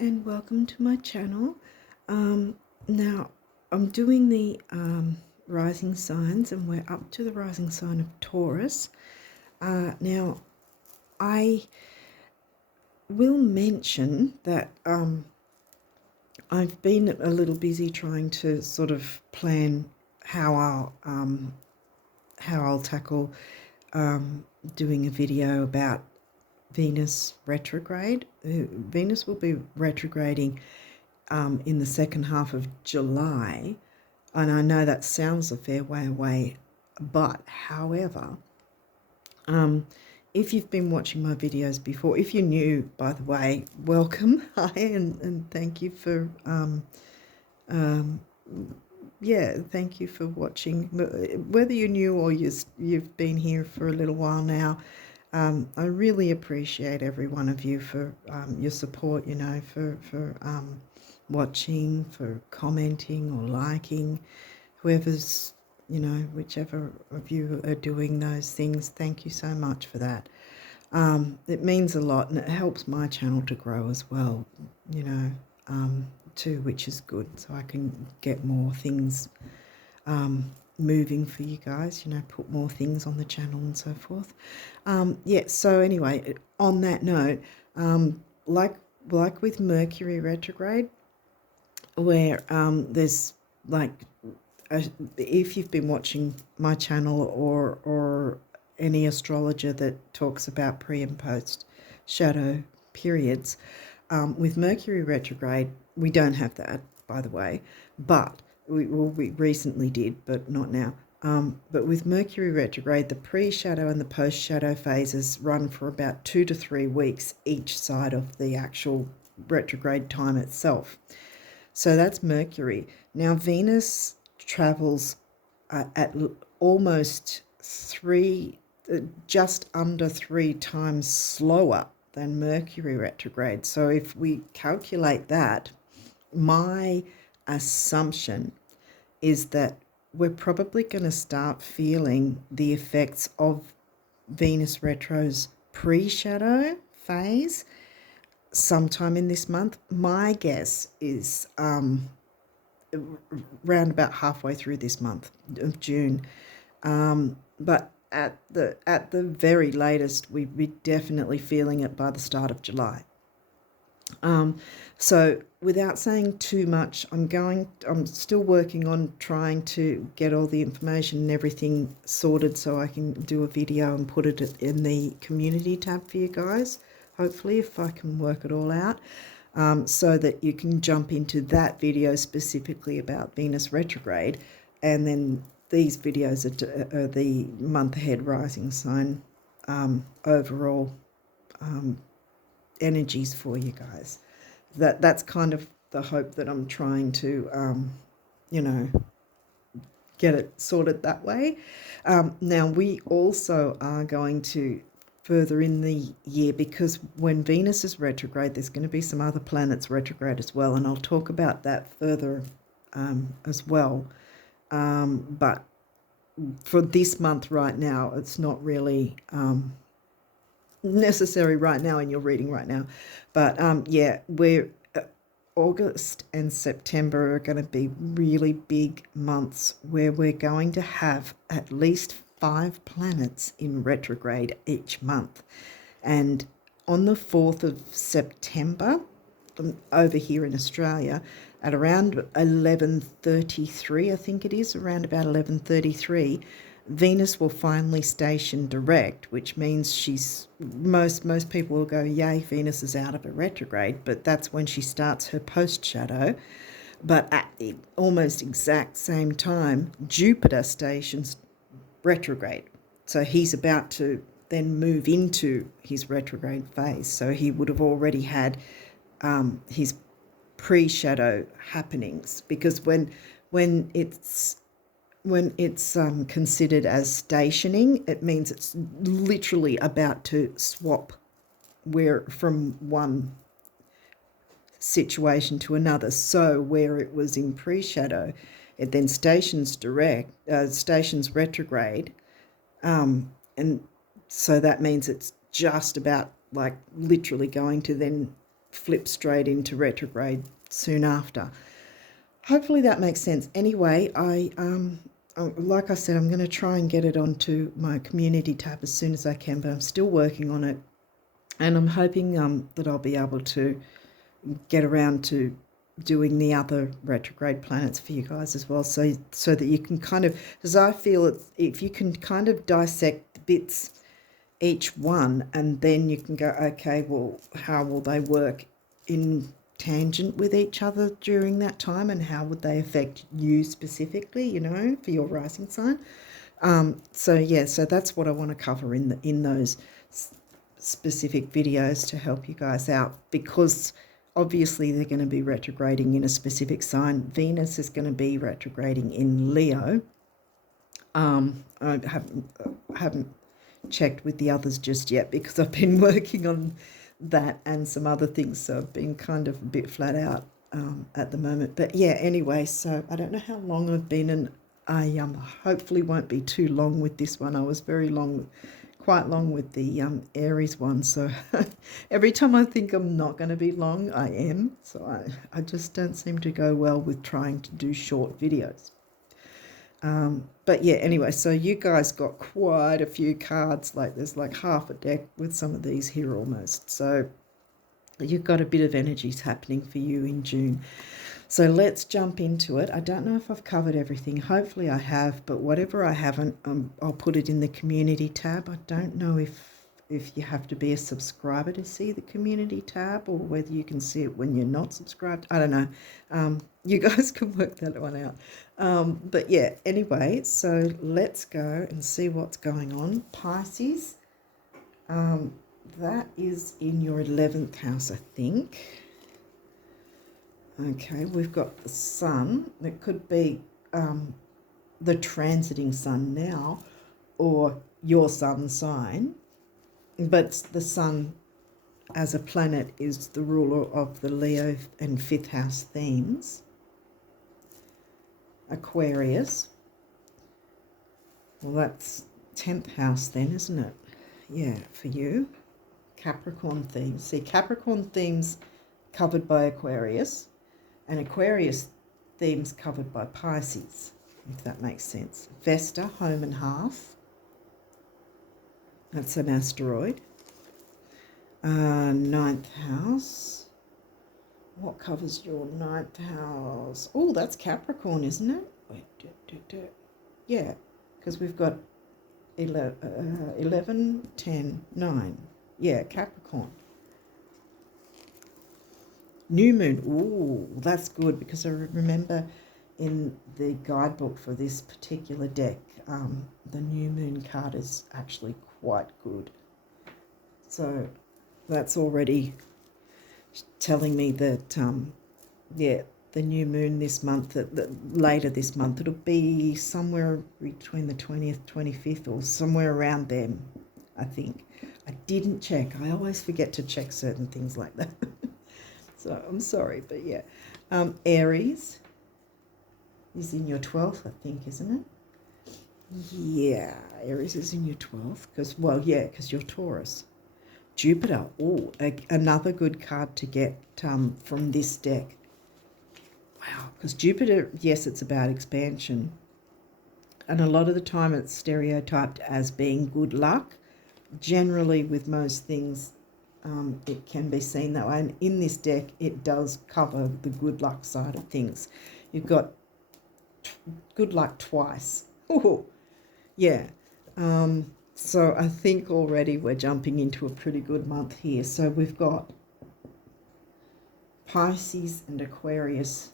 and welcome to my channel. Now I'm doing the rising signs, and we're up to the rising sign of Taurus. Now I will mention that I've been a little busy trying to sort of plan how I'll tackle doing a video about Venus retrograde. Venus will be retrograding in the second half of July, and I know that sounds a fair way away, but however, if you've been watching my videos before, if you're new, by the way, welcome, hi, and thank you for thank you for watching. Whether you're new or you've been here for a little while now, I really appreciate every one of you for your support, for watching, for commenting or liking, whoever's, whichever of you are doing those things. Thank you so much for that. It means a lot, and it helps my channel to grow as well, too, which is good, so I can get more things moving for you guys, put more things on the channel and so forth. So anyway, on that note, like with Mercury retrograde, where there's if you've been watching my channel or any astrologer that talks about pre and post shadow periods, with Mercury retrograde, we don't have that, by the way, but we recently did, but not now. But with Mercury retrograde, the pre-shadow and the post-shadow phases run for about 2 to 3 weeks each side of the actual retrograde time itself. So that's Mercury. Now Venus travels at almost just under 3 times slower than Mercury retrograde. So if we calculate that, my assumption is that we're probably going to start feeling the effects of Venus retro's pre-shadow phase sometime in this month. My guess is round about halfway through this month of June, but at the very latest, we're definitely feeling it by the start of July. So without saying too much, I'm still working on trying to get all the information and everything sorted so I can do a video and put it in the community tab for you guys, hopefully, if I can work it all out, so that you can jump into that video specifically about Venus retrograde, and then these videos are the month ahead rising sign overall energies for you guys. That's kind of the hope that I'm trying to get it sorted that way. Now we also are going to further in the year, because when Venus is retrograde, there's going to be some other planets retrograde as well, and I'll talk about that further as well. But for this month right now, it's not really necessary right now in your reading right now, but we're August and September are going to be really big months where we're going to have at least 5 planets in retrograde each month. And on the 4th of September, over here in Australia, at around 11:33, I think it is, around about 11:33, Venus will finally station direct, which means most people will go, yay, Venus is out of a retrograde, but that's when she starts her post-shadow. But at the almost exact same time, Jupiter stations retrograde. So he's about to then move into his retrograde phase. So he would have already had his pre-shadow happenings, because when it's considered as stationing, it means it's literally about to swap from one situation to another. So where it was in pre-shadow, it then stations retrograde, and so that means it's just about literally going to then flip straight into retrograde soon after. Hopefully that makes sense. Anyway, like I said, I'm going to try and get it onto my community tab as soon as I can, but I'm still working on it, and I'm hoping that I'll be able to get around to doing the other retrograde planets for you guys as well, so that you can kind of, because I feel if you can kind of dissect the bits each one, and then you can go, okay, well, how will they work in tangent with each other during that time, and how would they affect you specifically, you know, for your rising sign. So yeah, so that's what I want to cover in those specific videos to help you guys out, because obviously they're going to be retrograding in a specific sign. Venus is going to be retrograding in Leo. I haven't checked with the others just yet, because I've been working on that and some other things, so I've been kind of a bit flat out at the moment. But yeah, anyway, so I don't know how long I've been, and I hopefully won't be too long with this one. I was quite long with the Aries one, so every time I think I'm not going to be long, I am. So I just don't seem to go well with trying to do short videos. But yeah, anyway, so you guys got quite a few cards. Like there's like half a deck with some of these here almost. So you've got a bit of energies happening for you in June. So let's jump into it. I don't know if I've covered everything. Hopefully I have, but whatever I haven't, I'll put it in the community tab. I don't know if you have to be a subscriber to see the community tab, or whether you can see it when you're not subscribed. I don't know. You guys can work that one out. But yeah, anyway, so let's go and see what's going on. Pisces, that is in your 11th house, I think. Okay, we've got the sun. It could be the transiting sun now, or your sun sign. But the sun as a planet is the ruler of the Leo and 5th house themes. Aquarius. Well, that's 10th house then, isn't it? Yeah, for you. Capricorn themes. See, Capricorn themes covered by Aquarius, and Aquarius themes covered by Pisces, if that makes sense. Vesta, home and hearth. That's an asteroid. 9th house. What covers your 9th house? Oh, that's Capricorn, isn't it? Wait, yeah, because we've got 11, 10, 9. Yeah, Capricorn. New moon. Ooh, that's good, because I remember in the guidebook for this particular deck, the new moon card is actually quite good. So that's already telling me that, yeah, the new moon this month, later this month, it'll be somewhere between the 20th, 25th, or somewhere around then, I think. I didn't check. I always forget to check certain things like that. So I'm sorry, but yeah. Aries is in your 12th, I think, isn't it? Yeah, Aries is in your 12th, because you're Taurus. Jupiter, oh, another good card to get from this deck. Wow, because Jupiter, yes, it's about expansion. And a lot of the time it's stereotyped as being good luck. Generally, with most things, it can be seen that way. And in this deck, it does cover the good luck side of things. You've got good luck twice. Oh, yeah. So I think already we're jumping into a pretty good month here. So we've got Pisces and Aquarius,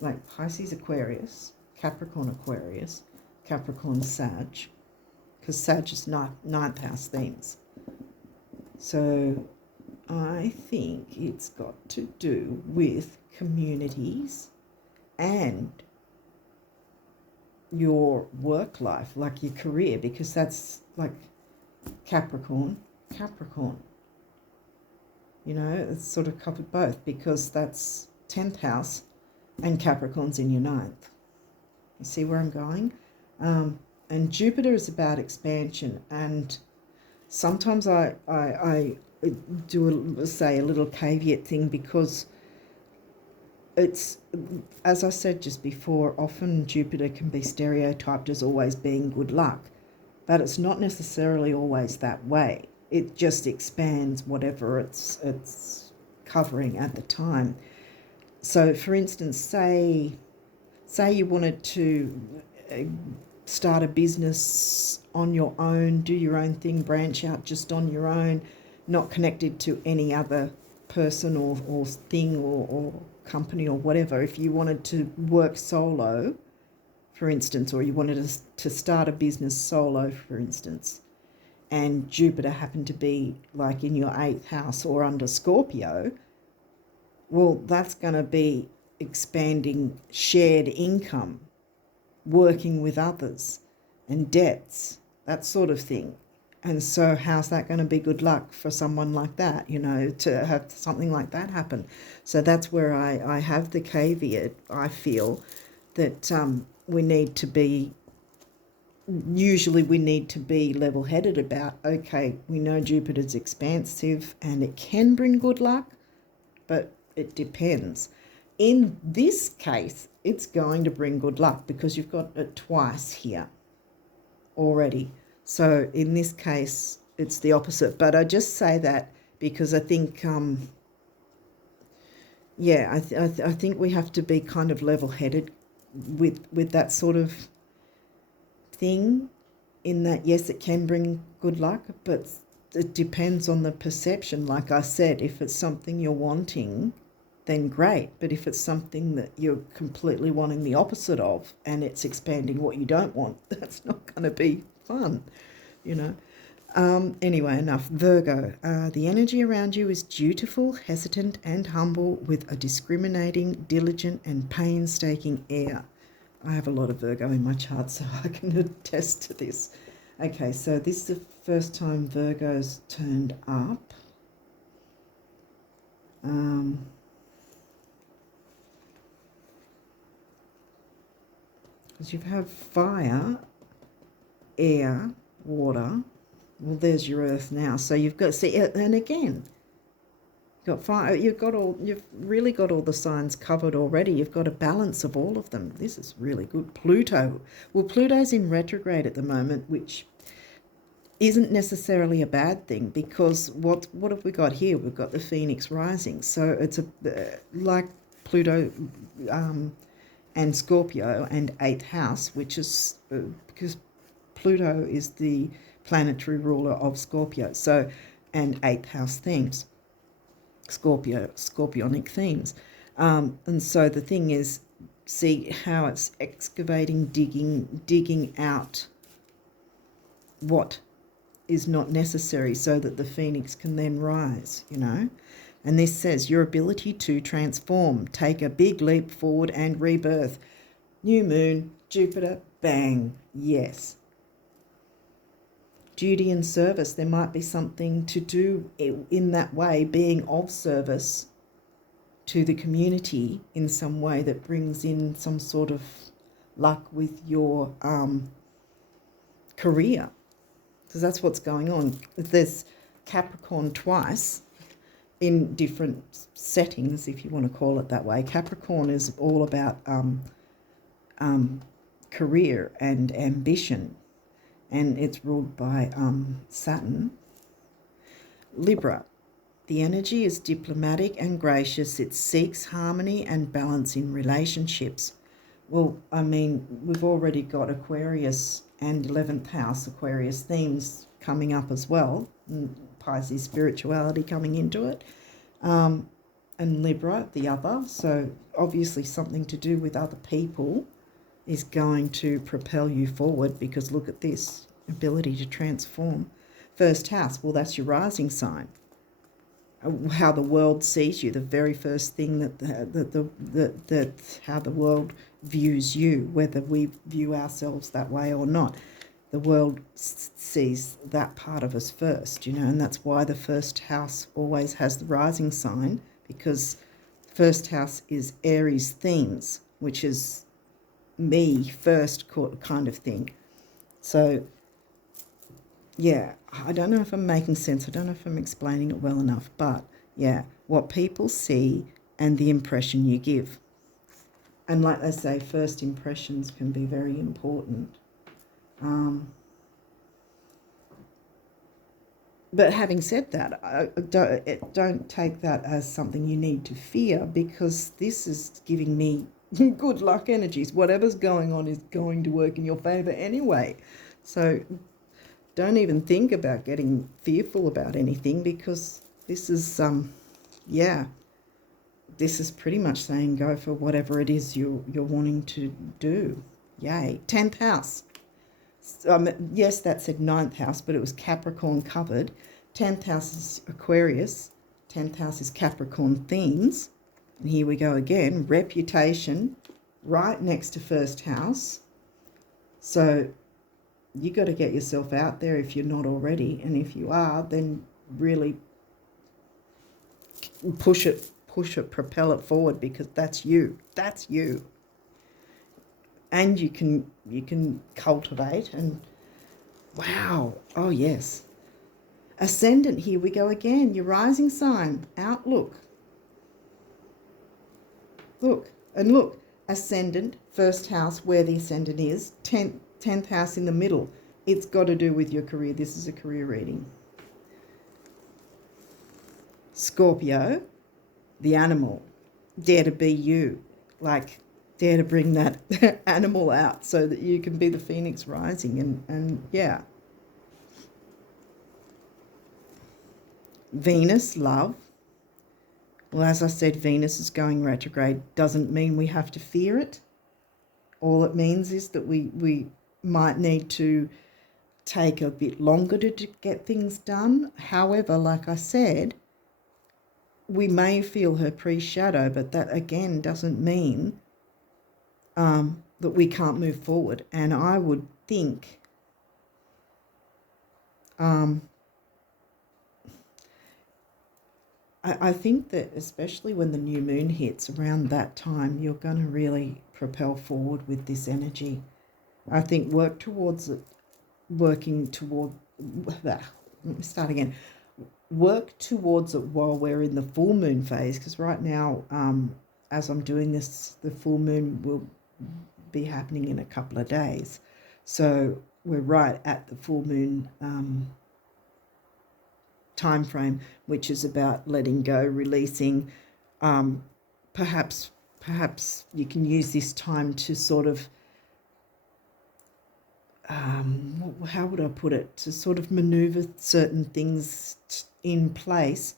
like Pisces, Aquarius, Capricorn, Sag, because Sag is 9th house themes. So I think it's got to do with communities and your work life, like your career, because that's like Capricorn. You know, it's sort of covered both, because that's 10th house and Capricorn's in your 9th. You see where I'm going? And Jupiter is about expansion, and sometimes I say a little caveat thing, because it's, as I said just before, often Jupiter can be stereotyped as always being good luck, but it's not necessarily always that way. It just expands whatever it's covering at the time. So, for instance, say you wanted to start a business on your own, do your own thing, branch out just on your own, not connected to any other person or thing or company or whatever. If you wanted to work solo, for instance, or you wanted to start a business solo, for instance, and Jupiter happened to be like in your 8th house or under Scorpio, well, that's going to be expanding shared income, working with others, and debts, that sort of thing. And so how's that going to be good luck for someone like that, to have something like that happen? So that's where I have the caveat, I feel, that we need to be level-headed about, okay, we know Jupiter's expansive and it can bring good luck, but it depends. In this case, it's going to bring good luck because you've got it twice here already. So in this case, it's the opposite. But I just say that because I think, I think we have to be kind of level-headed with that sort of thing, in that, yes, it can bring good luck, but it depends on the perception. Like I said, if it's something you're wanting, then great. But if it's something that you're completely wanting the opposite of and it's expanding what you don't want, that's not going to be fun, Anyway, enough. Virgo. The energy around you is dutiful, hesitant, and humble, with a discriminating, diligent, and painstaking air. I have a lot of Virgo in my chart, so I can attest to this. Okay, so this is the first time Virgo's turned up. Because you have fire, air, water. Well, there's your earth now. So you've got, see, and again, you've got fire. You've really got all the signs covered already. You've got a balance of all of them. This is really good. Pluto. Well, Pluto's in retrograde at the moment, which isn't necessarily a bad thing, because what have we got here? We've got the Phoenix rising. So it's like Pluto and Scorpio and 8th house, which is because Pluto is the planetary ruler of Scorpio, so, and 8th house themes, scorpionic themes. And so the thing is, see how it's excavating, digging out what is not necessary so that the phoenix can then rise, And this says your ability to transform, take a big leap forward and rebirth. New moon, Jupiter, bang, yes. Duty and service, there might be something to do in that way, being of service to the community in some way that brings in some sort of luck with your career. Because that's what's going on. There's Capricorn twice in different settings, if you want to call it that way. Capricorn is all about career and ambition, and it's ruled by Saturn. Libra. The energy is diplomatic and gracious. It seeks harmony and balance in relationships. Well, I mean, we've already got Aquarius and 11th house Aquarius themes coming up as well. Pisces spirituality coming into it. And Libra, the other. So obviously something to do with other people is going to propel you forward, because look at this ability to transform. First house, well, that's your rising sign. How the world sees you, the very first thing that how the world views you, whether we view ourselves that way or not. The world sees that part of us first, and that's why the first house always has the rising sign, because first house is Aries themes, which is me first kind of thing. So, yeah, I don't know if I'm making sense. I don't know if I'm explaining it well enough, but yeah, what people see and the impression you give. And like they say, first impressions can be very important. But having said that, don't take that as something you need to fear, because this is giving me good luck energies. Whatever's going on is going to work in your favor anyway. So don't even think about getting fearful about anything, because this is, yeah, this is pretty much saying go for whatever it is you're wanting to do. Yay. 10th house. Yes, that said 9th house, but it was Capricorn covered. 10th house is Aquarius. 10th house is Capricorn themes. And here we go again. Reputation, right next to first house. So you got to get yourself out there if you're not already. And if you are, then really push it, propel it forward, because that's you. That's you. And you can cultivate and wow. Oh yes. Ascendant, here we go again. Your rising sign, outlook. Look, and look, ascendant, first house where the ascendant is, 10th house in the middle. It's got to do with your career. This is a career reading. Scorpio, the animal. Dare to be you. Like, dare to bring that animal out so that you can be the phoenix rising. And yeah. Venus, love. Well, as I said, Venus is going retrograde. Doesn't mean we have to fear it. All it means is that we might need to take a bit longer to get things done. However, like I said, we may feel her pre-shadow, but that again doesn't mean that we can't move forward. And I would think I think that especially when the new moon hits around that time, you're going to really propel forward with this energy. I think working toward, let me start again. Work towards it while we're in the full moon phase, because right now, as I'm doing this, the full moon will be happening in a couple of days. So we're right at the full moon time frame, which is about letting go, releasing. Perhaps you can use this time to sort of how would I put it, to sort of maneuver certain things in place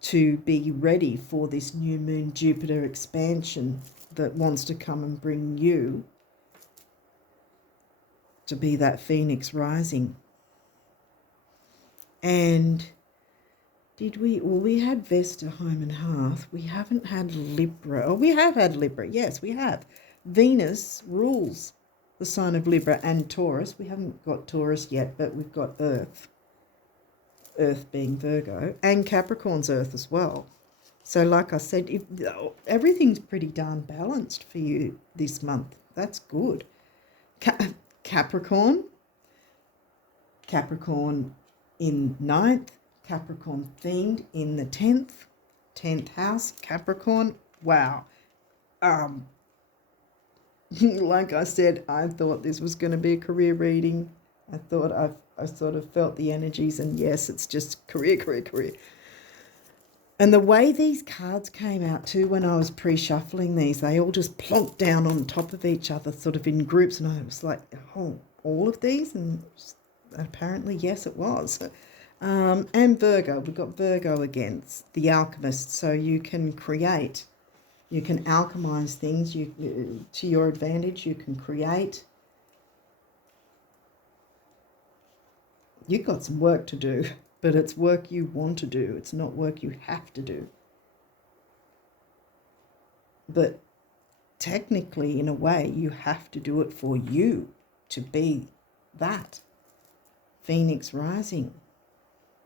to be ready for this new moon Jupiter expansion that wants to come and bring you to be that phoenix rising. And we had Vesta, home and hearth. We haven't had Libra. Oh, we have had Libra. Yes, we have. Venus rules the sign of Libra and Taurus. We haven't got Taurus yet, but we've got Earth. Earth being Virgo, and Capricorn's Earth as well. So like I said, everything's pretty darn balanced for you this month. That's good. Capricorn in 9th, Capricorn themed in the 10th house, Capricorn. Wow. Like I said, I thought this was going to be a career reading. I thought I sort of felt the energies, and yes, it's just career. And the way these cards came out too, when I was pre-shuffling these, they all just plonked down on top of each other, sort of in groups, and I was like, oh, all of these? And apparently, yes, it was. And Virgo, we've got Virgo against the alchemist, so you can create, you can alchemize things to your advantage, you can create. You've got some work to do, but it's work you want to do. It's not work you have to do. But technically, in a way, you have to do it for you to be that phoenix rising.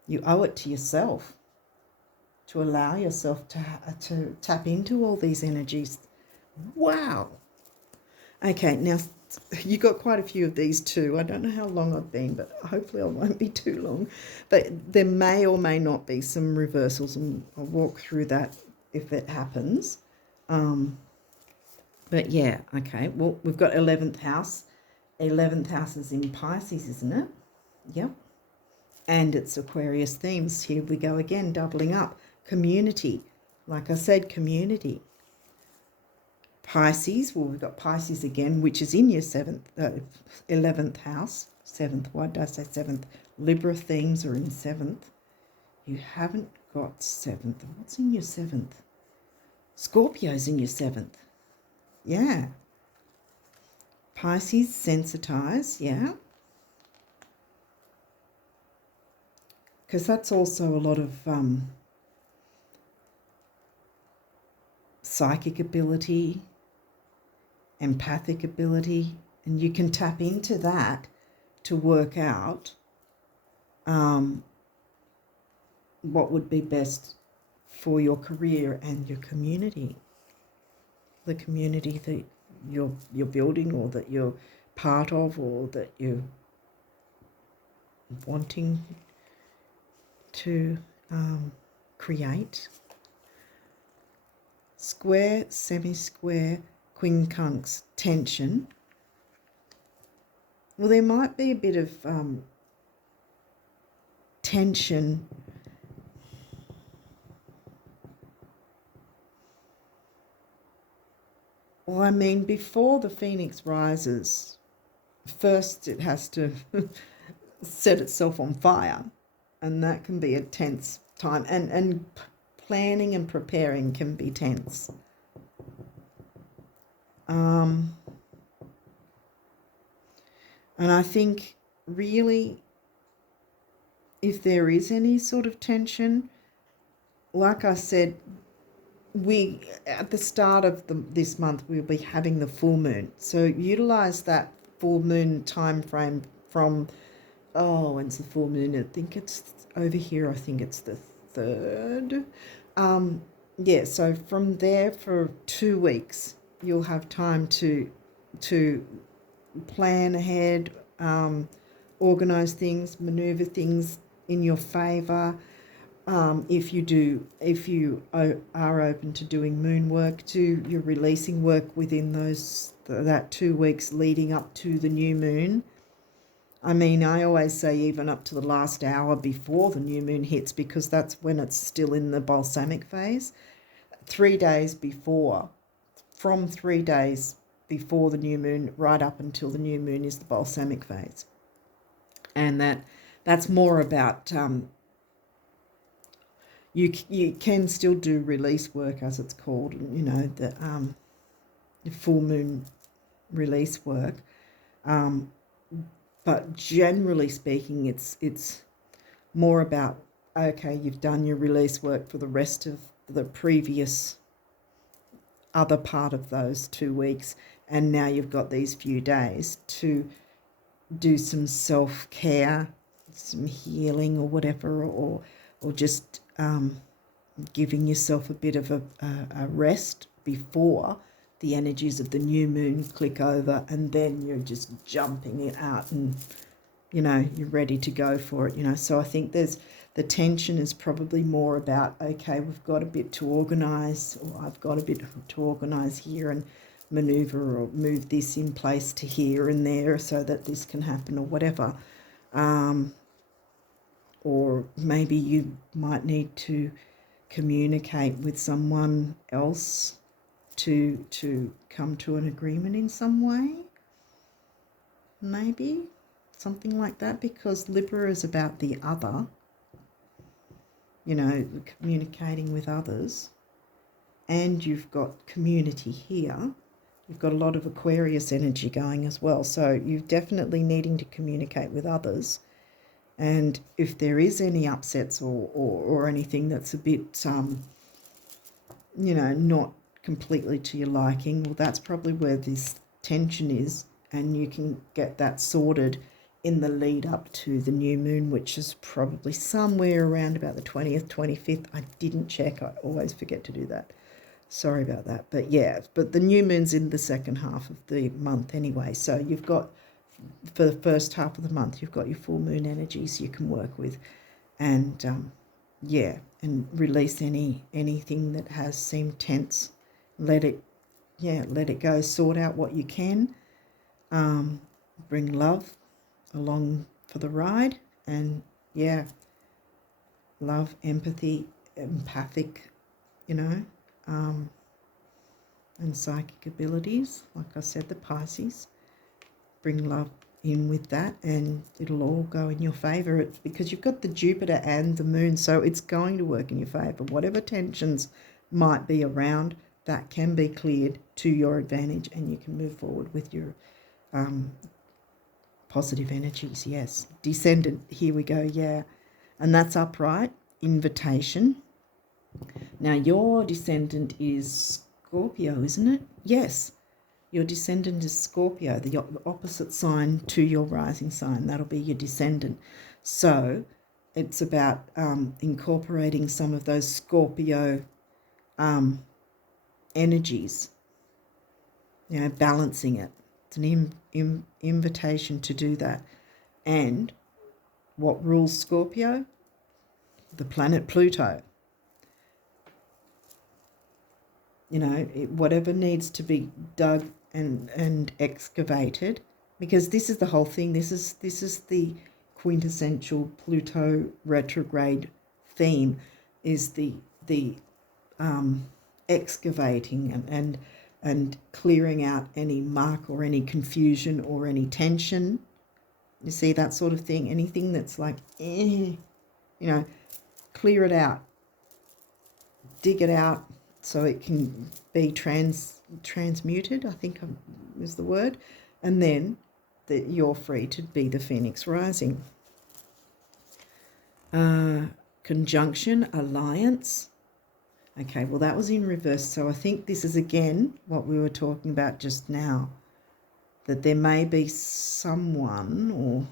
You owe it to yourself to allow yourself to tap into all these energies. Wow. Okay, now you got quite a few of these too. I don't know how long I've been, but hopefully I won't be too long. But there may or may not be some reversals, and I'll walk through that if it happens. But yeah, okay. Well, we've got 11th house. 11th house is in Pisces, isn't it? Yep. And it's Aquarius themes. Here we go again, doubling up. Community. Like I said, community. Pisces, well, we've got Pisces again, which is in your 11th house. 7th, why did I say 7th? Libra themes are in 7th. You haven't got 7th. What's in your 7th? Scorpio's in your 7th. Yeah. Pisces, sensitize, yeah. Because that's also a lot of psychic ability, empathic ability, and you can tap into that to work out what would be best for your career and your community, the community that you're building, or that you're part of, or that you're wanting to create. Square, semi-square, quincunx, tension. Well, there might be a bit of tension. Well, I mean, before the phoenix rises, first it has to set itself on fire, and that can be a tense time, and planning and preparing can be tense. And I think really, if there is any sort of tension, like I said, we at the start of this month we'll be having the full moon, so utilize that full moon time frame from when's the full moon? I think it's over here. I think it's the 3rd. Yeah, so from there for 2 weeks you'll have time to plan ahead, organize things, maneuver things in your favor. If you are open to doing moon work, you're releasing work within that 2 weeks leading up to the new moon. I mean, I always say even up to the last hour before the new moon hits, because that's when it's still in the balsamic phase. 3 days before, from 3 days before the new moon right up until the new moon is the balsamic phase. And that's more about you can still do release work, as it's called, the full moon release work. But generally speaking, it's more about, okay, you've done your release work for the rest of the previous other part of those 2 weeks, and now you've got these few days to do some self-care, some healing or whatever, or just giving yourself a bit of a rest before the energies of the new moon click over, and then you're just jumping it out and you're ready to go for it. So I think the tension is probably more about, okay, we've got a bit to organize, or I've got a bit to organize here and maneuver or move this in place to here and there so that this can happen, or whatever. Or maybe you might need to communicate with someone else to come to an agreement in some way, maybe something like that, because Libra is about the other, communicating with others, and you've got community here. You've got a lot of Aquarius energy going as well, so you're definitely needing to communicate with others. And if there is any upsets or anything that's a bit not completely to your liking, well, that's probably where this tension is, and you can get that sorted in the lead up to the new moon, which is probably somewhere around about the 20th, 25th. I didn't check. I always forget to do that. Sorry about that. But yeah, but the new moon's in the second half of the month anyway. So you've got, for the first half of the month, you've got your full moon energies you can work with. And yeah, and release anything that has seemed tense. Let it go. Sort out what you can. Bring love along for the ride. And yeah, love, empathy, empathic, and psychic abilities. Like I said, the Pisces, bring love in with that, and it'll all go in your favor. It's because you've got the Jupiter and the moon, so it's going to work in your favor. Whatever tensions might be around, that can be cleared to your advantage, and you can move forward with your positive energies. Yes, Descendant, here we go. Yeah, and that's upright, invitation. Now your Descendant is Scorpio, isn't it? Yes, your Descendant is Scorpio, the opposite sign to your rising sign. That'll be your Descendant. So it's about incorporating some of those Scorpio energies, balancing it. It's an invitation to do that. And what rules Scorpio? The planet Pluto. Whatever needs to be dug and excavated, because this is the whole thing. This is the quintessential Pluto retrograde theme, is the excavating and clearing out any muck or any confusion or any tension. You see, that sort of thing. Anything that's like, clear it out, dig it out, so it can be transmuted, I think is the word, and then that you're free to be the Phoenix rising. Conjunction, alliance. Okay, well, that was in reverse, so I think this is again what we were talking about just now, that there may be someone, or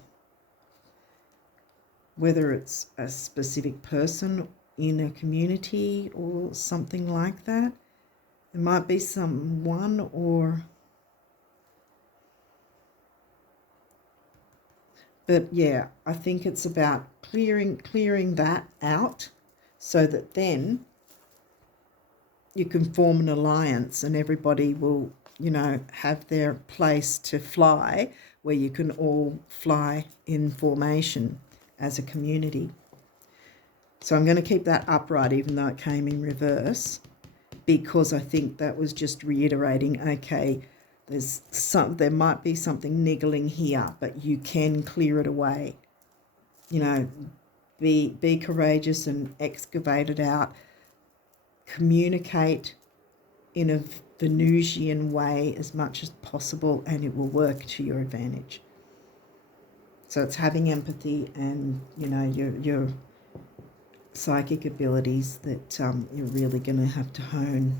whether it's a specific person in a community or something like that. There might be someone, but yeah, I think it's about clearing that out, so that then you can form an alliance and everybody will, have their place to fly, where you can all fly in formation as a community. So I'm going to keep that upright, even though it came in reverse, because I think that was just reiterating, okay, there might be something niggling here, but you can clear it away. Be courageous and excavate it out. Communicate in a Venusian way as much as possible, and it will work to your advantage. So it's having empathy and, your psychic abilities that you're really going to have to hone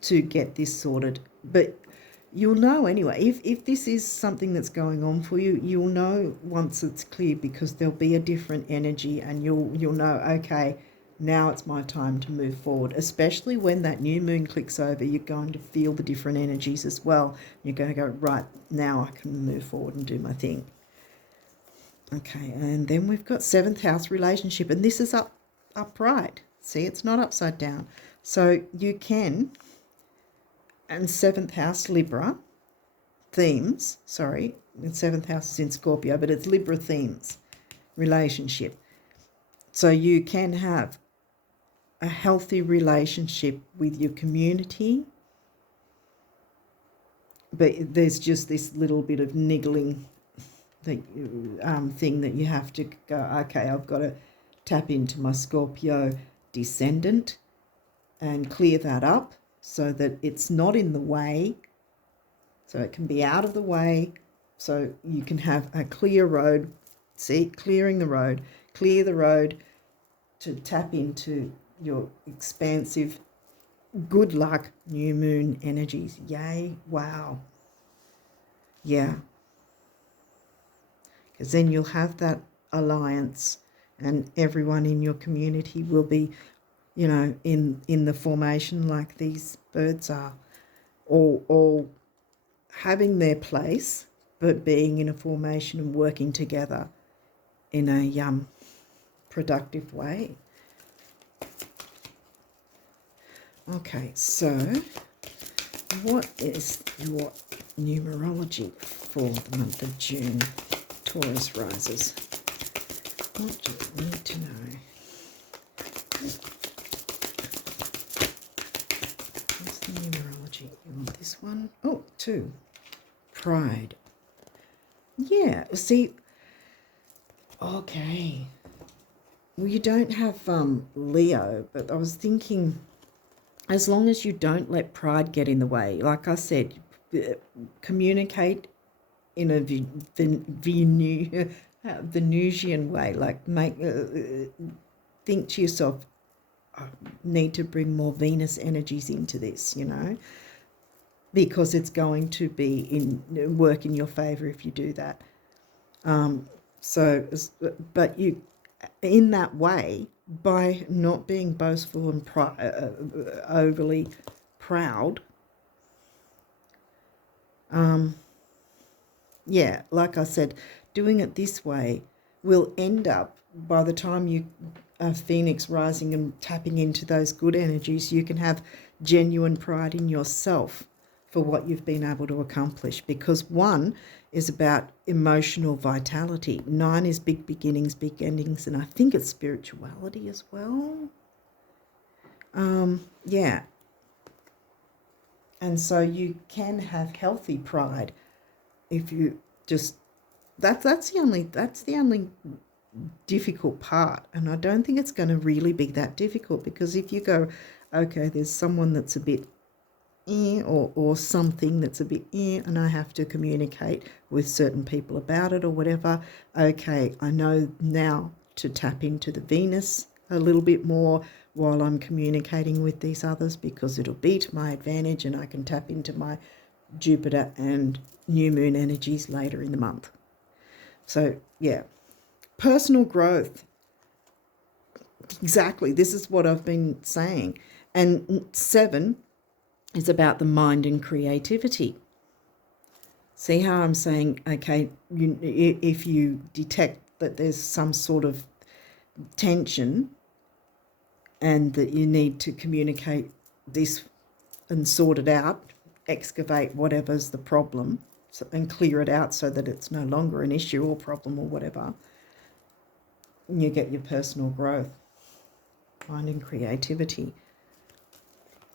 to get this sorted. But you'll know anyway, if this is something that's going on for you, you'll know once it's clear, because there'll be a different energy, and you'll know, okay, now it's my time to move forward. Especially when that new moon clicks over, you're going to feel the different energies as well. You're going to go, right, now I can move forward and do my thing. Okay, and then we've got 7th house, relationship, and this is upright. See, it's not upside down. So you can, and 7th house, Libra themes, sorry, the 7th house is in Scorpio, but it's Libra themes, relationship. So you can have a healthy relationship with your community, but there's just this little bit of niggling thing that you have to go, okay, I've got to tap into my Scorpio Descendant and clear that up, so that it's not in the way, so it can be out of the way, so you can have a clear road. See, clear the road to tap into your expansive, good luck new moon energies. Yay, wow. Yeah. Because then you'll have that alliance, and everyone in your community will be you know, in the formation like these birds are, all having their place, but being in a formation and working together in a productive way. Okay, so what is your numerology for the month of June, Taurus risers? What do you need to know? What's the numerology? You want this one? Oh, 2. Pride. Yeah, see, okay. Well, you don't have Leo, but I was thinking, as long as you don't let pride get in the way, like I said, communicate in a Venusian way, like think to yourself, I need to bring more Venus energies into this, you know, because it's going to be work in your favor if you do that. But you, in that way, by not being boastful and overly proud, yeah, like I said, doing it this way will end up, by the time you are Phoenix rising and tapping into those good energies, you can have genuine pride in yourself for what you've been able to accomplish, because 1 is about emotional vitality, 9 is big beginnings, big endings, and I think it's spirituality as well. Yeah. And so you can have healthy pride if you just, that's the only difficult part, and I don't think it's going to really be that difficult, because if you go, okay, there's someone that's a bit or something that's a bit and I have to communicate with certain people about it or whatever, okay, I know now to tap into the Venus a little bit more while I'm communicating with these others, because it'll be to my advantage and I can tap into my Jupiter and new moon energies later in the month. So yeah, personal growth, exactly, this is what I've been saying. And 7 is about the mind and creativity. See how I'm saying, okay, if you detect that there's some sort of tension and that you need to communicate this and sort it out, excavate whatever's the problem and clear it out so that it's no longer an issue or problem or whatever, you get your personal growth, mind and creativity.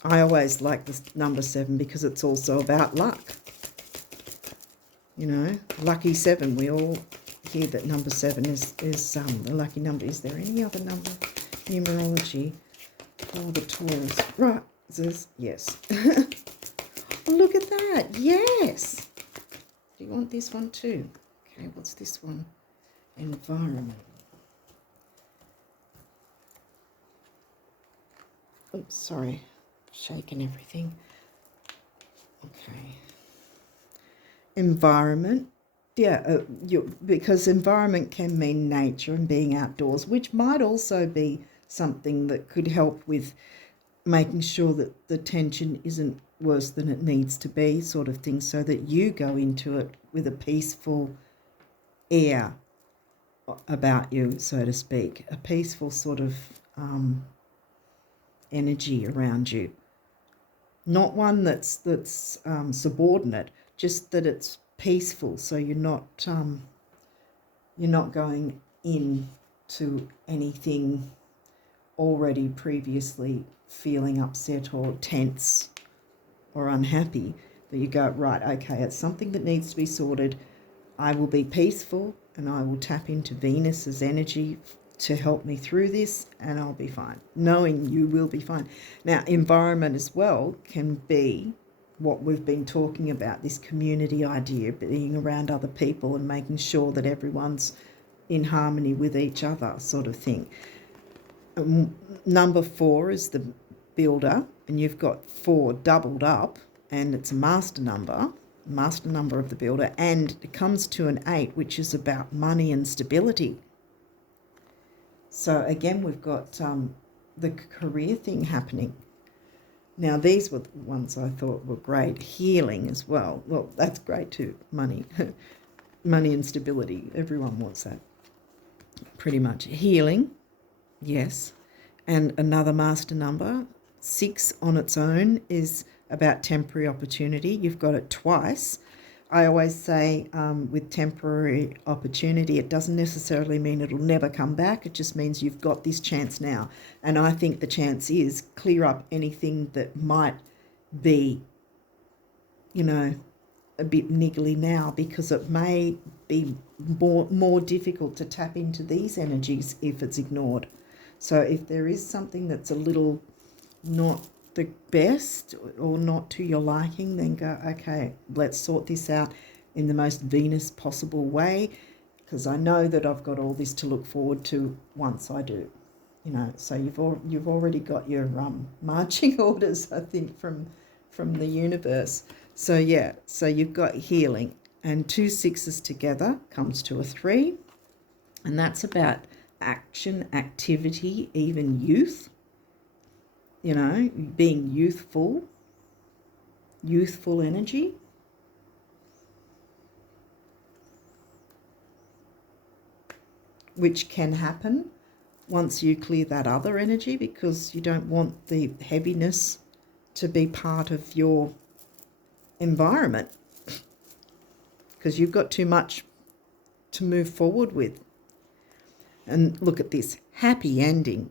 I always like this number 7 because it's also about luck. You know, lucky 7. We all hear that number 7 is the lucky number. Is there any other number numerology for the Taurus risers? Yes. Look at that. Yes. Do you want this one too? Okay, what's this one? Environment. Oh, sorry. Shaking everything. Okay. Environment. Yeah, because environment can mean nature and being outdoors, which might also be something that could help with making sure that the tension isn't worse than it needs to be, sort of thing, so that you go into it with a peaceful air about you, so to speak, a peaceful sort of energy around you. Not one that's subordinate, just that it's peaceful, so you're not going into anything already previously feeling upset or tense or unhappy, but you go, right, okay, it's something that needs to be sorted. I will be peaceful and I will tap into Venus's energy to help me through this, and I'll be fine, knowing you will be fine. Now, environment as well can be what we've been talking about, this community idea, being around other people and making sure that everyone's in harmony with each other, sort of thing. Number 4 is the builder, and you've got 4 doubled up, and it's a master number of the builder, and it comes to an 8, which is about money and stability. So again, we've got the career thing happening. Now, these were the ones I thought were great. Healing as well. Well, that's great too. Money. Money and stability. Everyone wants that. Pretty much. Healing, yes. And another master number, 6 on its own, is about temporary opportunity. You've got it twice. I always say with temporary opportunity, it doesn't necessarily mean it'll never come back. It just means you've got this chance now. And I think the chance is clear up anything that might be, you know, a bit niggly now, because it may be more difficult to tap into these energies if it's ignored. So if there is something that's a little not the best or not to your liking, then go, okay, let's sort this out in the most Venus possible way, because I know that I've got all this to look forward to once I do. You know, so you've already got your marching orders, I think, from the universe. So yeah, so you've got healing, and 2 6s together comes to a 3, and that's about action, activity, even youth. You know, being youthful energy. Which can happen once you clear that other energy, because you don't want the heaviness to be part of your environment, because you've got too much to move forward with. And look at this, happy ending.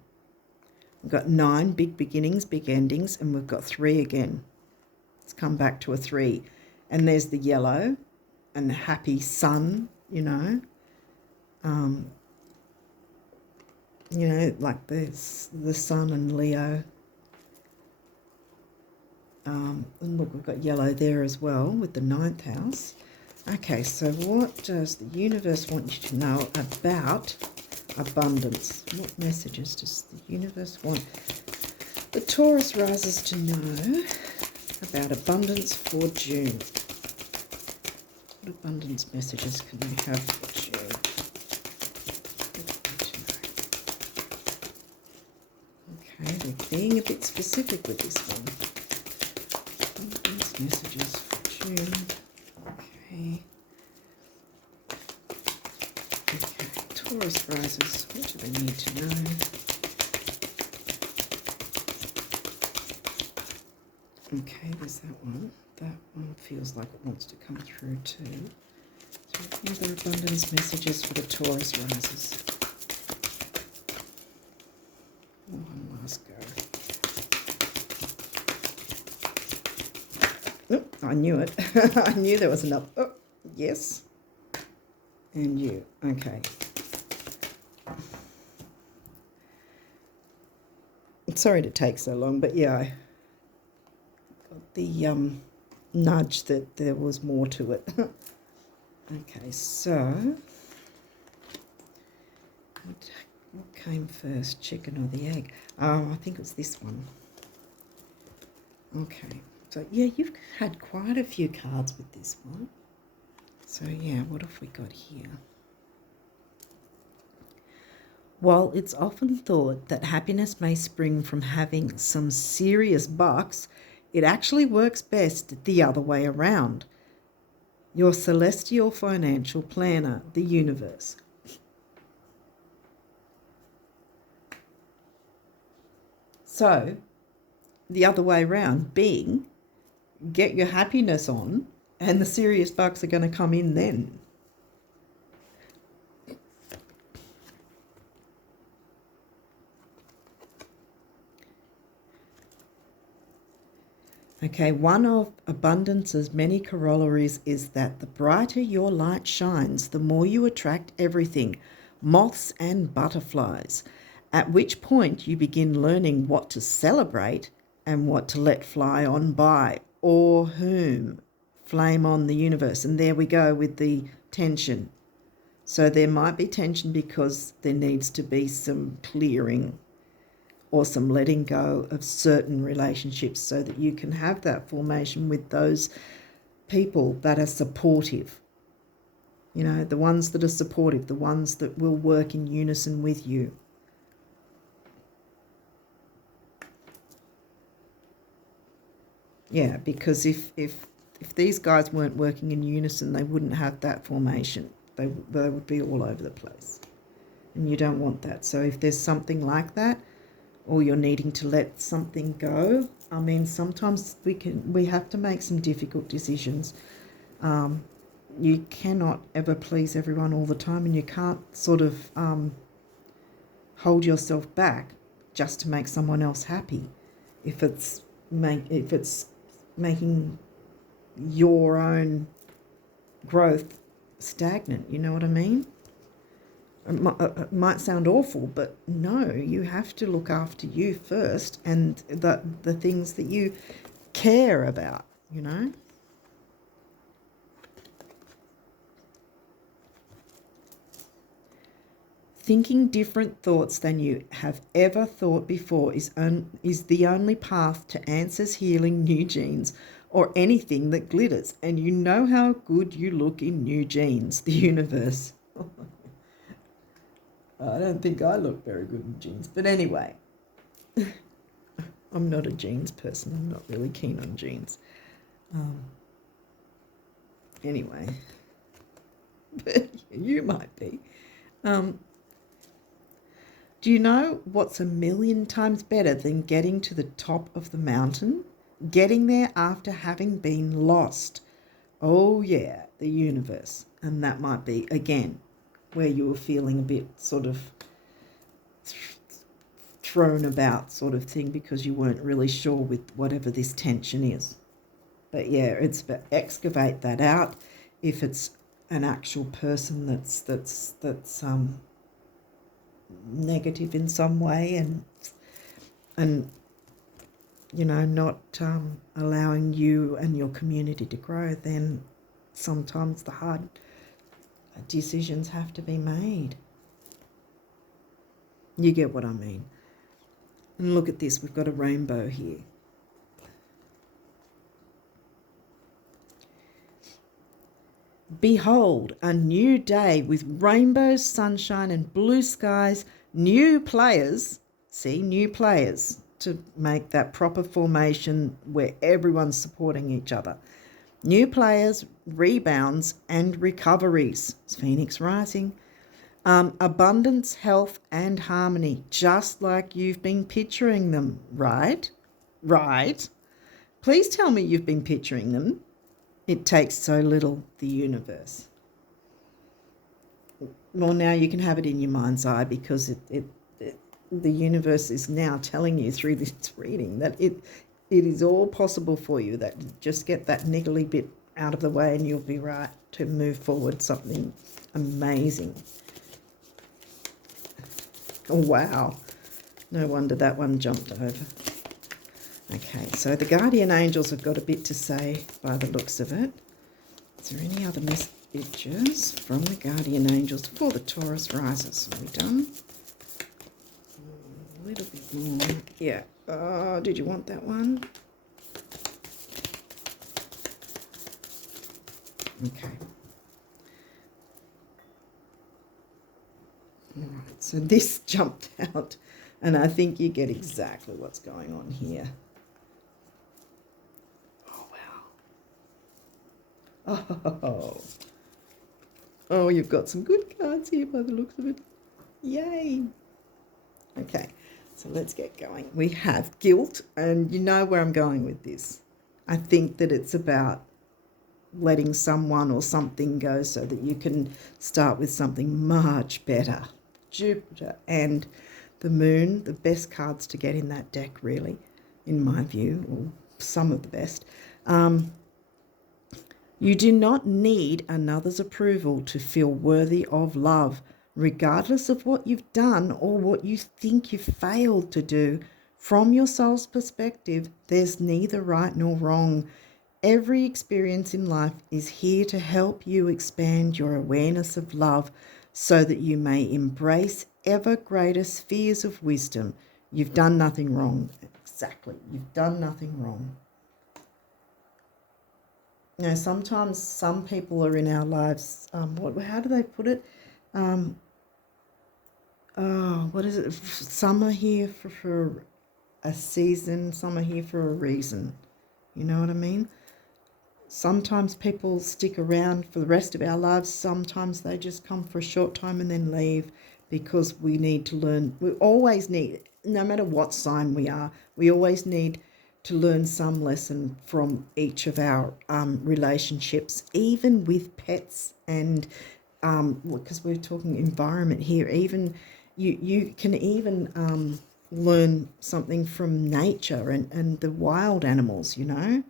We've got 9 big beginnings, big endings, and we've got 3 again. Let's come back to a 3. And there's the yellow and the happy sun, you know. Like this, the sun and Leo. And look, we've got yellow there as well with the 9th house. Okay, so what does the universe want you to know about abundance? What messages does the universe want the Taurus risers to know about abundance for June? What abundance messages can we have for June? Okay, they're being a bit specific with this one. Abundance messages for June. Okay. Taurus risers, what do they need to know? Okay, there's that one. That one feels like it wants to come through too. So other abundance messages for the Taurus risers. One last go. Oh, I knew it. I knew there was enough. Oh, yes. And you. Okay. Sorry to take so long, but yeah, I got the nudge that there was more to it. Okay, so what came first, chicken or the egg? Oh, I think it was this one. Okay, so yeah, you've had quite a few cards with this one. So yeah, what have we got here? While it's often thought that happiness may spring from having some serious bucks, it actually works best the other way around. Your celestial financial planner, the universe. So, the other way around being, get your happiness on, and the serious bucks are going to come in then. Okay, one of abundance's many corollaries is that the brighter your light shines, the more you attract everything, moths and butterflies, at which point you begin learning what to celebrate and what to let fly on by, or whom. Flame on the universe. And there we go with the tension. So there might be tension because there needs to be some clearing or some letting go of certain relationships so that you can have that formation with those people that are supportive. You know, the ones that are supportive, the ones that will work in unison with you. Yeah, because if these guys weren't working in unison, they wouldn't have that formation. They would be all over the place. And you don't want that. So if there's something like that, or you're needing to let something go, I mean, sometimes we have to make some difficult decisions. You cannot ever please everyone all the time, and you can't sort of hold yourself back just to make someone else happy. If it's making your own growth stagnant, you know what I mean? It might sound awful, but no, you have to look after you first and the things that you care about, you know? Thinking different thoughts than you have ever thought before is the only path to answers, healing, new jeans, or anything that glitters. And you know how good you look in new jeans, the universe. I don't think I look very good in jeans. But anyway, I'm not a jeans person. I'm not really keen on jeans. Anyway, but you might be. Do you know what's a million times better than getting to the top of the mountain? Getting there after having been lost. Oh yeah, the universe. And that might be, again, where you were feeling a bit sort of thrown about sort of thing because you weren't really sure with whatever this tension is. But yeah, it's excavate that out. If it's an actual person that's negative in some way and you know not allowing you and your community to grow, then sometimes the hard decisions have to be made. You get what I mean? And look at this, we've got a rainbow here. Behold, a new day with rainbows, sunshine, and blue skies, new players. See, new players to make that proper formation where everyone's supporting each other. New players, rebounds, and recoveries. It's Phoenix rising. Abundance, health, and harmony, just like you've been picturing them, right? Right. Please tell me you've been picturing them. It takes so little, the universe. Well, now you can have it in your mind's eye because the universe is now telling you through this reading that it is all possible for you, that just get that niggly bit out of the way and you'll be right to move forward something amazing. Oh, wow. No wonder that one jumped over. Okay, so the guardian angels have got a bit to say by the looks of it. Is there any other messages from the guardian angels for the Taurus risers? Are we done? A little bit more. Yeah. Oh, did you want that one? Okay. All right, so this jumped out, and I think you get exactly what's going on here. Oh, you've got some good cards here by the looks of it. Yay. Okay, so let's get going. We have guilt, and you know where I'm going with this. I think that it's about letting someone or something go so that you can start with something much better. Jupiter and the moon, the best cards to get in that deck, really, in my view, or some of the best. You do not need another's approval to feel worthy of love, regardless of what you've done or what you think you've failed to do. From your soul's perspective, there's neither right nor wrong. Every experience in life is here to help you expand your awareness of love so that you may embrace ever greater spheres of wisdom. You've done nothing wrong. Exactly. You've done nothing wrong. You know, sometimes some people are in our lives, how do they put it? What is it? Some are here for a season, some are here for a reason. You know what I mean? Sometimes people stick around for the rest of our lives. Sometimes they just come for a short time and then leave, because we need to learn. We always need, no matter what sign we are, we always need to learn some lesson from each of our relationships, even with pets. And because we're talking environment here, even you can even learn something from nature and the wild animals, you know.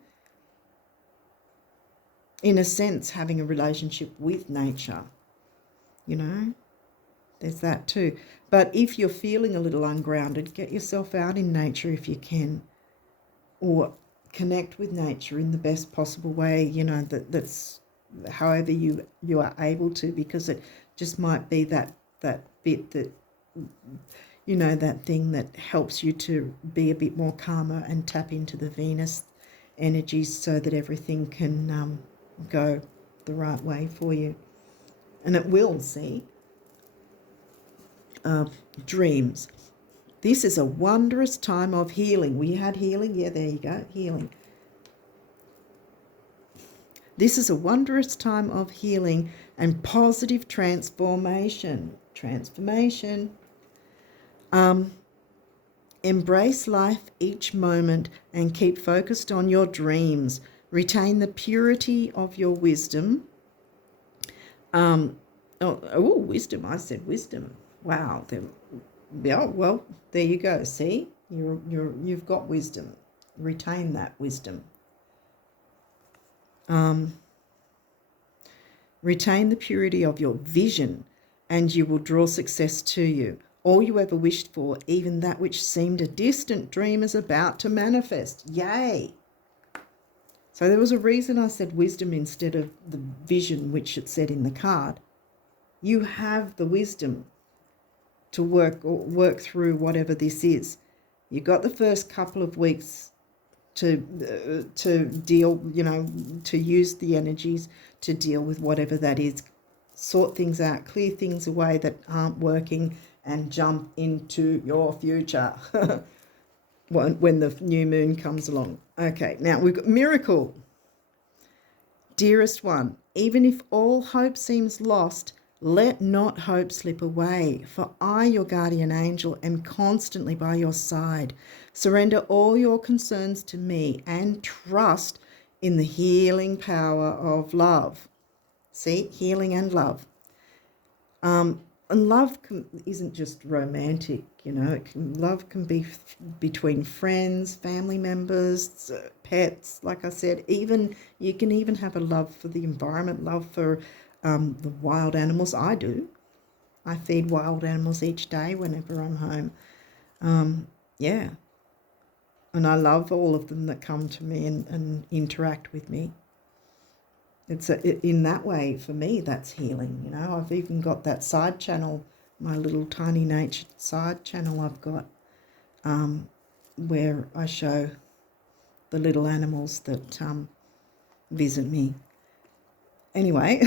In a sense, having a relationship with nature, you know, there's that too. But if you're feeling a little ungrounded, get yourself out in nature if you can, or connect with nature in the best possible way, you know, that's however you are able to, because it just might be that bit that, you know, that thing that helps you to be a bit more calmer and tap into the Venus energies so that everything can go the right way for you. And it will, see. Dreams. This is a wondrous time of healing. We had healing. Yeah, there you go. Healing. This is a wondrous time of healing and positive transformation. Embrace life each moment and keep focused on your dreams. Retain the purity of your wisdom. Wisdom. I said wisdom. Wow. Yeah, well, there you go. See, you've got wisdom. Retain that wisdom. Retain the purity of your vision, and you will draw success to you. All you ever wished for, even that which seemed a distant dream, is about to manifest. Yay! So there was a reason I said wisdom instead of the vision, which it said in the card. You have the wisdom to work through whatever this is. You got the first couple of weeks to deal, you know, to use the energies to deal with whatever that is. Sort things out, clear things away that aren't working, and jump into your future when the new moon comes along. Okay, now we've got miracle. Dearest one, even if all hope seems lost, let not hope slip away, for I, your guardian angel, am constantly by your side. Surrender all your concerns to me and trust in the healing power of love. See, healing and love. And love isn't just romantic, you know. Love can be between friends, family members, pets. Like I said, even you can even have a love for the environment, love for the wild animals. I do. I feed wild animals each day whenever I'm home. Yeah. And I love all of them that come to me and interact with me. In that way, for me, that's healing. You know, I've even got that side channel, my little tiny nature side channel I've got, where I show the little animals that visit me. Anyway,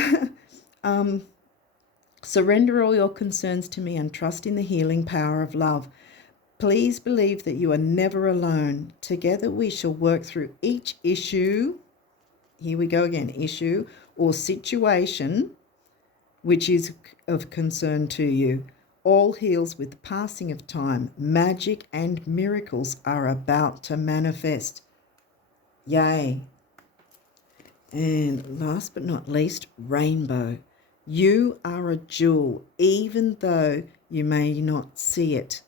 surrender all your concerns to me and trust in the healing power of love. Please believe that you are never alone. Together we shall work through each issue. Here we go again, issue or situation which is of concern to you. All heals with the passing of time. Magic and miracles are about to manifest. Yay. And last but not least, rainbow. You are a jewel, even though you may not see it.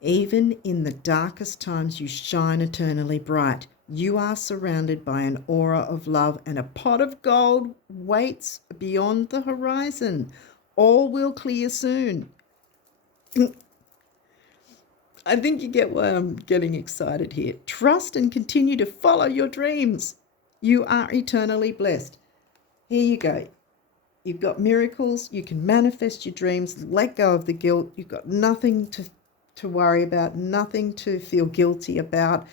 Even in the darkest times, you shine eternally bright. You are surrounded by an aura of love, and a pot of gold waits beyond the horizon. All will clear soon. I think you get why I'm getting excited here. Trust and continue to follow your dreams. You are eternally blessed. Here you go. You've got miracles. You can manifest your dreams. Let go of the guilt. You've got nothing to worry about, nothing to feel guilty about.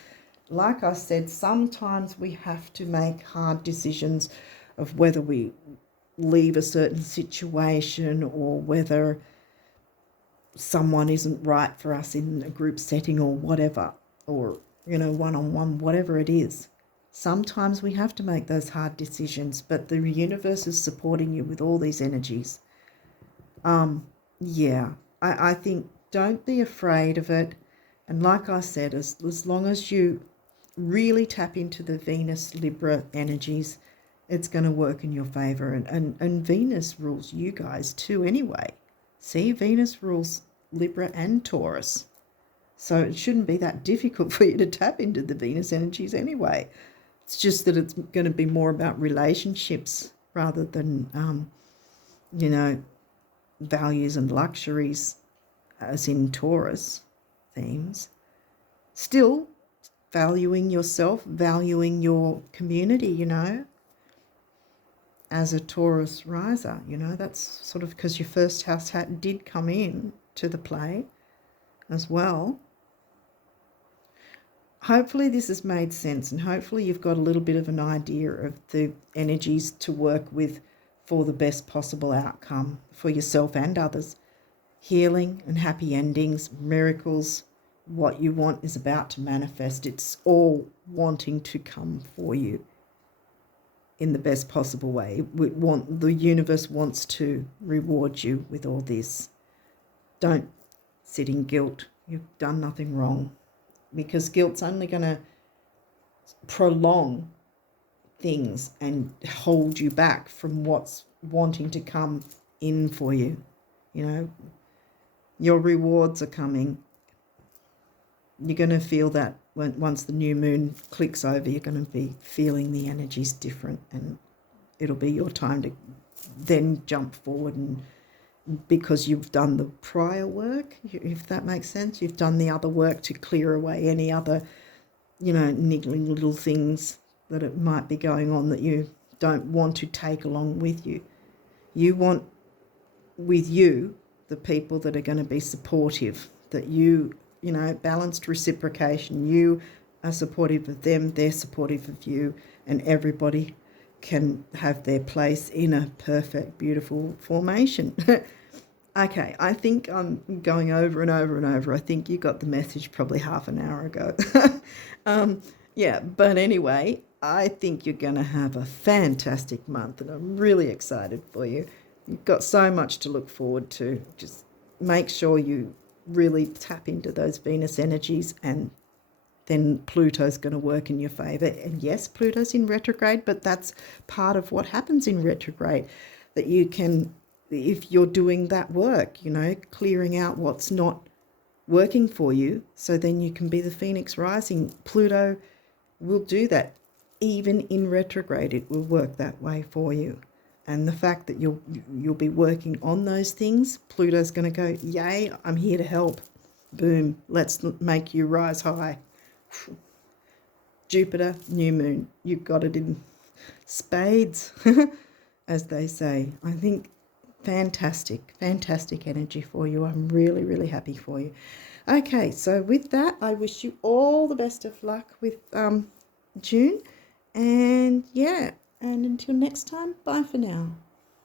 Like I said, sometimes we have to make hard decisions of whether we leave a certain situation or whether someone isn't right for us in a group setting or whatever, or, you know, one-on-one, whatever it is. Sometimes we have to make those hard decisions, but the universe is supporting you with all these energies. Yeah, I think don't be afraid of it. And like I said, as long as you really tap into the Venus Libra energies, it's going to work in your favor. And Venus rules you guys too anyway. See, Venus rules Libra and Taurus. So it shouldn't be that difficult for you to tap into the Venus energies anyway. It's just that it's going to be more about relationships rather than, values and luxuries, as in Taurus themes. Still valuing yourself, valuing your community, as a Taurus riser, that's sort of because your first house did come in to the play as well. Hopefully this has made sense, and hopefully you've got a little bit of an idea of the energies to work with for the best possible outcome for yourself and others. Healing and happy endings, miracles, what you want is about to manifest. It's all wanting to come for you in the best possible way. The universe wants to reward you with all this. Don't sit in guilt. You've done nothing wrong, because guilt's only going to prolong things and hold you back from what's wanting to come in for you. Your rewards are coming. You're going to feel that once the new moon clicks over, you're going to be feeling the energies different, and it'll be your time to then jump forward, and because you've done the prior work, if that makes sense, you've done the other work to clear away any other, niggling little things that it might be going on that you don't want to take along with you. You want with you the people that are going to be supportive, that balanced reciprocation. You are supportive of them, they're supportive of you, and everybody can have their place in a perfect, beautiful formation. Okay, I think I'm going over and over and over. I think you got the message probably half an hour ago. But anyway, I think you're going to have a fantastic month, and I'm really excited for you. You've got so much to look forward to. Just make sure you really tap into those Venus energies, and then Pluto's going to work in your favor. And yes, Pluto's in retrograde, but that's part of what happens in retrograde, that you can, if you're doing that work, clearing out what's not working for you, so then you can be the Phoenix rising. Pluto will do that. Even in retrograde, it will work that way for you. And the fact that you'll be working on those things, Pluto's going to go, yay, I'm here to help. Boom, let's make you rise high. Jupiter, new moon, you've got it in spades, as they say. I think fantastic energy for you. I'm really, really happy for you. Okay, so with that, I wish you all the best of luck with June. And until next time, bye for now.